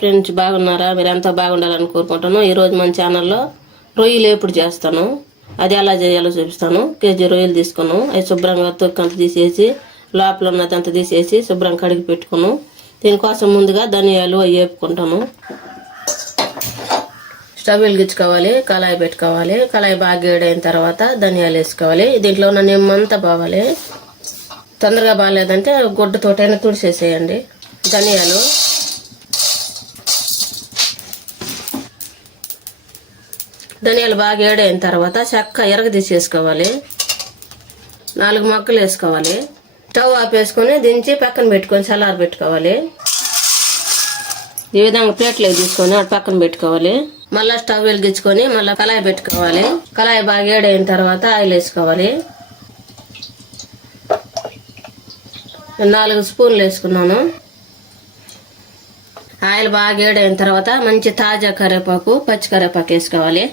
Friends, బాగున్నారా? మీరు ఎంతో బాగుండాలని కోరుకుంటాను. ఈరోజు మన ఛానల్లో రొయ్యలు ఎప్పుడు చేస్తాను, అది ఎలా చేయాలో చూపిస్తాను. కేజీ రొయ్యలు తీసుకున్నాను. అవి శుభ్రంగా తొక్కంత తీసేసి లోపల ఉన్నదంతా తీసేసి శుభ్రంగా కడిగి పెట్టుకున్నాను. దీనికోసం ముందుగా ధనియాలు అవి వేపుకుంటాను. స్టవ్ వెలిగించుకోవాలి, కళాయి పెట్టుకోవాలి. కళాయి బాగా వేడైన తర్వాత ధనియాలు వేసుకోవాలి. దీంట్లో ఉన్న నిమ్మంతా బావాలి. తొందరగా బాగాలేదంటే గుడ్డతోటైనా తుడిసేసేయండి. ధనియాలు బాగా వేడైన తర్వాత చెక్క ఎరగ తీసేసుకోవాలి. 4 మొక్కలు వేసుకోవాలి. స్టవ్ ఆపేసుకొని దించి పక్కన పెట్టుకొని చల్లారి పెట్టుకోవాలి. ఈ విధంగా ప్లేట్లో తీసుకొని అటు పక్కన పెట్టుకోవాలి. మళ్ళీ స్టవ్ వెలిగించుకొని మళ్ళీ కళాయి పెట్టుకోవాలి. కళాయి బాగా వేడైన తర్వాత ఆయిల్ వేసుకోవాలి. 4 స్పూన్లు వేసుకున్నాను. ఆయిల్ బాగా వేడైన తర్వాత మంచి తాజా కరివేపాకు, పచ్చి కరివేపాకు వేసుకోవాలి.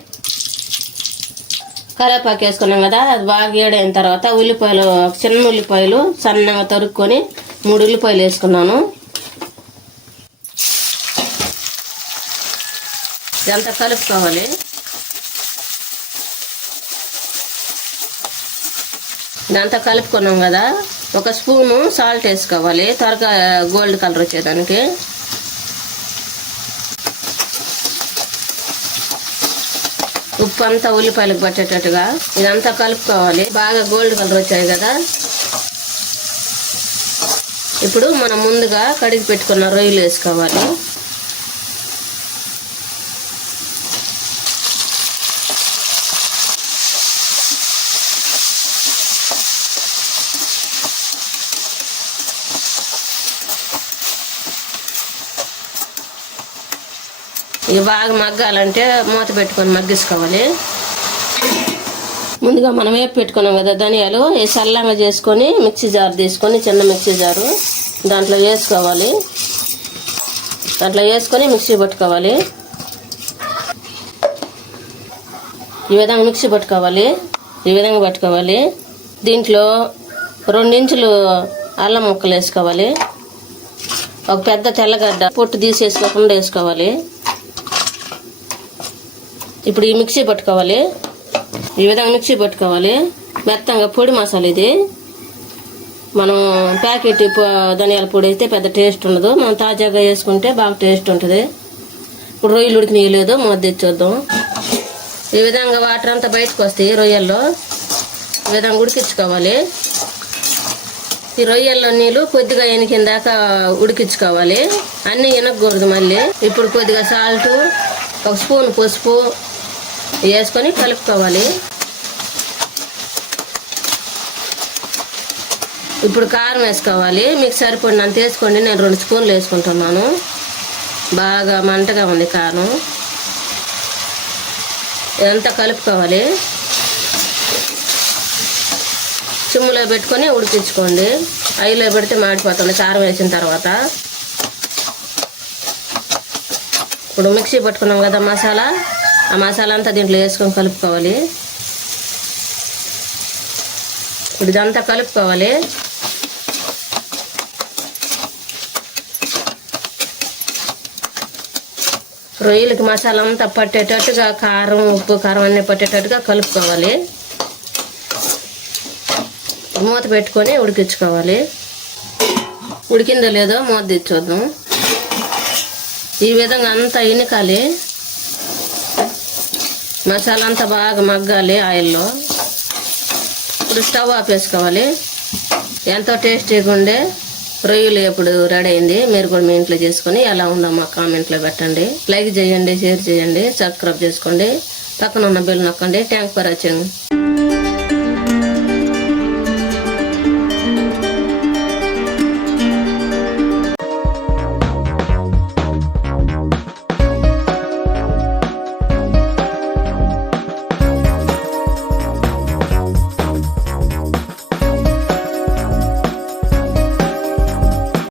కరివేపాకు వేసుకున్నాం కదా, అది బాగా వేడైన తర్వాత ఉల్లిపాయలు, చిన్న ఉల్లిపాయలు సన్నగా తరుక్కొని 3 ఉల్లిపాయలు వేసుకున్నాను. ఇదంతా కలుపుకోవాలి. ఇదంతా కలుపుకున్నాం కదా, 1 స్పూను సాల్ట్ వేసుకోవాలి త్వరగా గోల్డ్ కలర్ వచ్చేదానికి. ఉప్పు అంతా ఉల్లిపాయలకు పట్టేటట్టుగా ఇదంతా కలుపుకోవాలి. బాగా గోల్డ్ కలర్ వచ్చాయి కదా, ఇప్పుడు మనం ముందుగా కడిగి పెట్టుకున్న రొయ్యలు వేసుకోవాలి. ఇవి బాగా మగ్గాలంటే మూత పెట్టుకొని మగ్గించుకోవాలి. ముందుగా మనం వేపు పెట్టుకున్నాం కదా ధనియాలు, ఈ చల్లంగా చేసుకొని మిక్సీ జార్ తీసుకొని, చిన్న మిక్సీ జారు దాంట్లో వేసుకోవాలి. దాంట్లో వేసుకొని మిక్సీ పట్టుకోవాలి. ఈ విధంగా మిక్సీ పట్టుకోవాలి. ఈ విధంగా పట్టుకోవాలి. దీంట్లో 2 ఇంచులు అల్లం ముక్కలు వేసుకోవాలి. ఒక పెద్ద తెల్లగడ్డ పొట్టు తీసేసుకోకుండా వేసుకోవాలి. ఇప్పుడు ఈ మిక్సీ పట్టుకోవాలి. ఈ విధంగా మిక్సీ పట్టుకోవాలి. మెత్తంగా పొడి మసాలా ఇది. మనం ప్యాకెట్ ధనియాల పొడి అయితే పెద్ద టేస్ట్ ఉండదు. మనం తాజాగా వేసుకుంటే బాగా టేస్ట్ ఉంటుంది. ఇప్పుడు రొయ్యలు ఉడికినీయలేదు, మూత తెచ్చొద్దాం. ఈ విధంగా వాటర్ అంతా బయటకు వస్తాయి రొయ్యల్లో. ఈ విధంగా ఉడికించుకోవాలి. ఈ రొయ్యల్లో నీళ్ళు కొద్దిగా ఎనికిందాకా ఉడికించుకోవాలి. అన్నీ ఎనకూడదు మళ్ళీ. ఇప్పుడు కొద్దిగా సాల్ట్, 1 స్పూన్ పసుపు వేసుకొని కలుపుకోవాలి. ఇప్పుడు కారం వేసుకోవాలి. మీకు సరిపడినంత వేసుకోండి. నేను 2 స్పూన్లు వేసుకుంటున్నాను. బాగా మంటగా ఉంది కారం. ఇదంతా కలుపుకోవాలి. సిమ్లో పెట్టుకొని ఉడికించుకోండి. హైలో పెడితే మాడిపోతుంది కారం వేసిన తర్వాత. ఇప్పుడు మిక్సీ పట్టుకున్నాం కదా మసాలా, ఆ మసాలా అంతా దీంట్లో వేసుకొని కలుపుకోవాలి. ఇప్పుడు ఇదంతా కలుపుకోవాలి. రొయ్యలకి మసాలా అంతా పట్టేటట్టుగా కారం, ఉప్పు, కారం అన్నీ పట్టేటట్టుగా కలుపుకోవాలి. మూత పెట్టుకొని ఉడికించుకోవాలి. ఉడికిందో లేదో మూత తెచ్చొద్దాం. ఈ విధంగా అంతా ఇనకాలి. మసాలా అంతా బాగా మగ్గాలి ఆయిల్లో. ఇప్పుడు స్టవ్ ఆపేసుకోవాలి. ఎంతో టేస్టీగా ఉండే రొయ్యలు ఎప్పుడు రెడీ అయింది. మీరు కూడా మీ ఇంట్లో చేసుకొని ఎలా ఉందో మా కామెంట్లో పెట్టండి. లైక్ చేయండి, షేర్ చేయండి, సబ్స్క్రైబ్ చేసుకోండి, పక్కన ఉన్న బెల్ నొక్కండి. Thanks for watching.